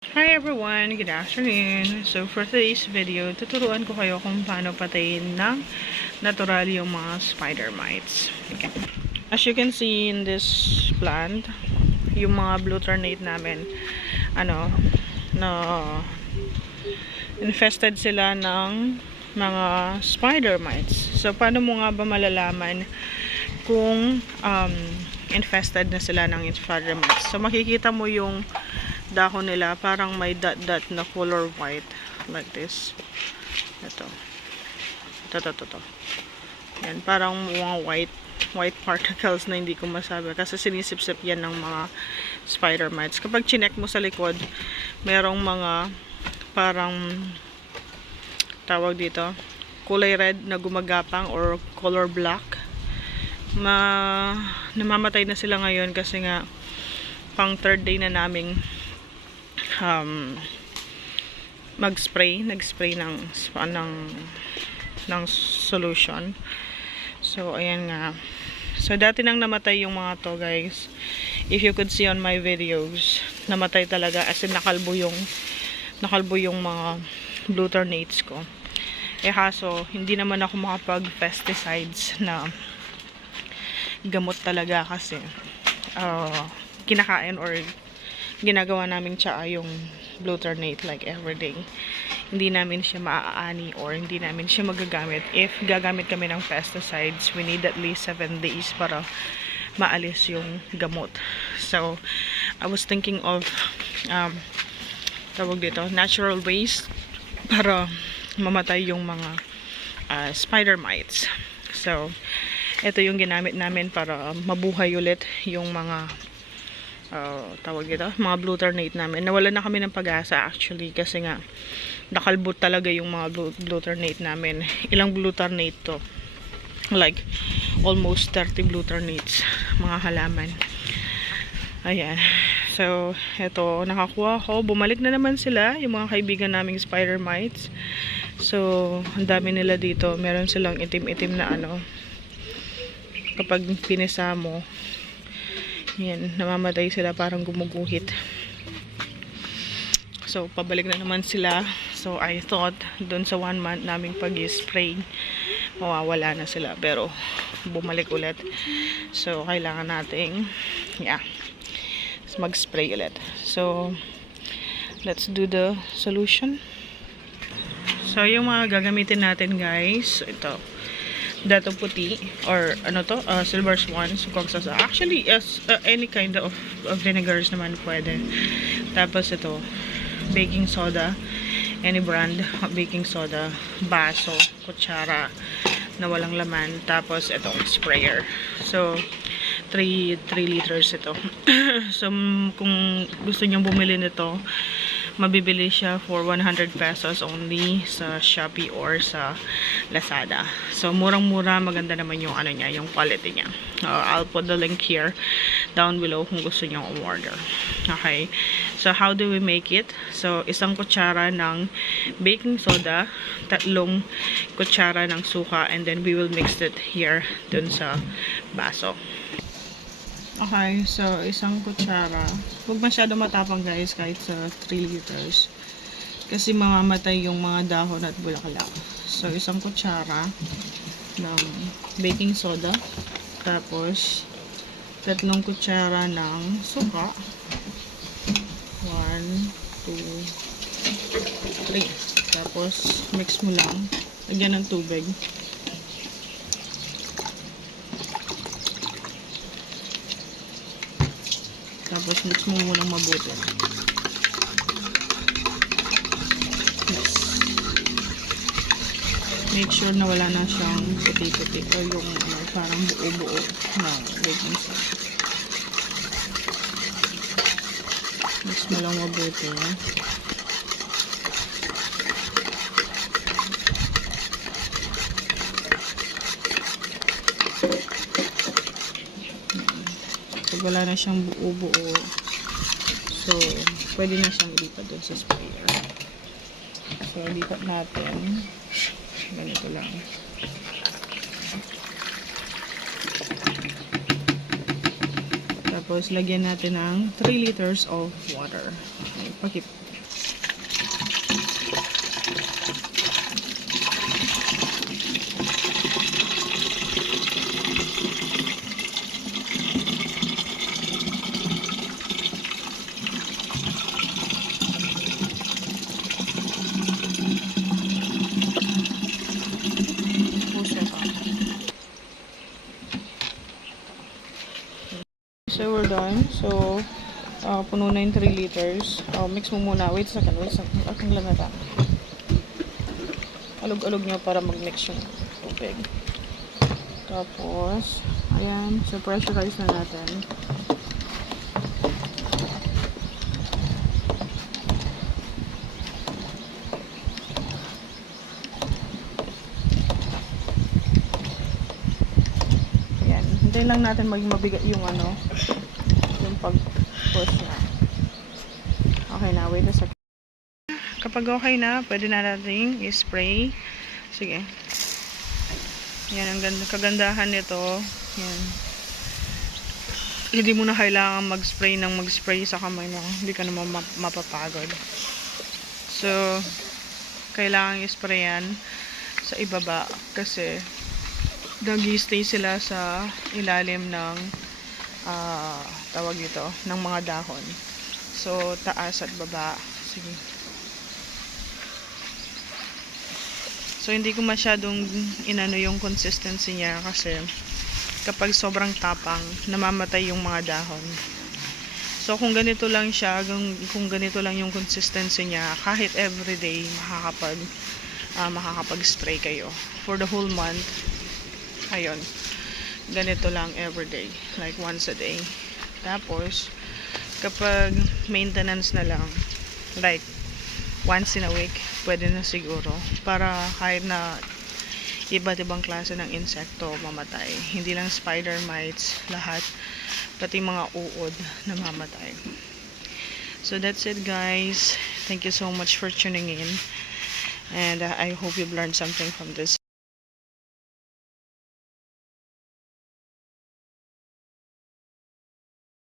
Hi everyone! Good afternoon! So for today's video, tuturuan ko kayo kung paano patayin ng natural yung mga spider mites. Okay. As you can see in this plant, yung mga blue ternate namin, infested sila ng mga spider mites. So paano mo nga ba malalaman kung infested na sila ng spider mites? So makikita mo yung dahon nila parang may dot na color white like this. Ito. Yan, parang mga white particles na hindi ko masabi kasi sinisip-sip yan ng mga spider mites. Kapag chinek mo sa likod, merong mga parang tawag dito, kulay red na gumagapang or color black. Namamatay na sila ngayon kasi nga pang third day na naming nag-spray ng solution. So ayan nga. So dati nang namatay yung mga to, guys. If you could see on my videos, namatay talaga as in nakalbo yung mga blue ternates ko. Kaso hindi naman ako makapag pesticides na gamot talaga kasi kinakain or ginagawa namin tsaa yung blue ternate like everyday. Hindi namin siya maaani or hindi namin siya magagamit. If gagamit kami ng pesticides, we need at least 7 days para maalis yung gamot. So, I was thinking of natural ways para mamatay yung mga spider mites. So, ito yung ginamit namin para mabuhay ulit yung mga mga blue ternate namin. Nawalan na kami ng pag-asa actually kasi nga nakalbot talaga yung mga blue ternate namin. Ilang blue ternate to? Like almost 30 blue ternates, mga halaman. Ayan. So, eto, nakakuha ko. Bumalik na naman sila, yung mga kaibigan naming spider mites. So, ang dami nila dito. Meron silang itim-itim na kapag pinisa mo, yan, namamatay sila, parang gumuguhit. So, pabalik na naman sila. So, I thought, dun sa 1 month naming pag-spray, mawawala na sila. Pero, bumalik ulit. So, kailangan nating, mag-spray ulit. So, let's do the solution. So, yung mga gagamitin natin, guys, ito. Dato puti or silver swan, sukang sasa. Actually, any kind of vinegars naman pwede. Tapos ito, baking soda, any brand baking soda, baso, kutsara na walang laman. Tapos itong sprayer. So 3 liters ito. So kung gusto niyo bumili nito, mabibili siya for 100 pesos only sa Shopee or sa Lazada. So, murang-mura, maganda naman yung yung quality niya. I'll put the link here down below kung gusto niyo order. Okay. So, how do we make it? So, 1 kutsara ng baking soda, 3 kutsara ng suka, and then we will mix it here dun sa baso. Okay, so 1 kutsara. Huwag masyado matapang, guys, kahit sa 3 liters. Kasi mamamatay yung mga dahon at bulaklak. So, 1 kutsara ng baking soda. Tapos, 3 kutsara ng suka. 1, 2, 3. Tapos, mix mo lang. Lagyan ng tubig. Tapos, mix mo munang mabuti. Make sure na wala na siyang puti-puti o yung parang buo-buo na baking soda. Mix mo lang mabuti. Pag wala na siyang buo-buo, so pwede na siyang ilipat doon sa sprayer. So ilipat natin ganito lang. Tapos lagyan natin ng 3 liters of water. Pakip. So, we're done. So, puno na yung 3 liters. Mix mo muna. Wait a second. Aking lang na. Alog-alog nyo para mag-mix yung tubig. Tapos, ayan. So, pressurize na natin. Ayan. Hintayin lang natin maging mabigat yung yung pag-push na. Okay na. Wait a second. Kapag okay na, pwede na natin i-spray. Sige. Yan, ang kagandahan nito. Yan. Hindi mo na kailangan mag-spray sa kamay mo. Hindi ka naman mapapagod. So, kailangan i-sprayan sa ibaba kasi nag-stay sila sa ilalim ng tawag ito, ng mga dahon. So, taas at baba. Sige. So, hindi ko masyadong inano yung consistency niya kasi kapag sobrang tapang, namamatay yung mga dahon. So, kung ganito lang siya, kung ganito lang yung consistency niya, kahit everyday, makakapag-spray kayo. For the whole month, ayun, ganito lang everyday, like once a day. Tapos, kapag maintenance na lang, like, once in a week, pwede na siguro. Para kahit na iba't ibang klase ng insekto mamatay. Hindi lang spider mites, lahat. Pati mga uod na mamatay. So that's it guys. Thank you so much for tuning in. And I hope you've learned something from this.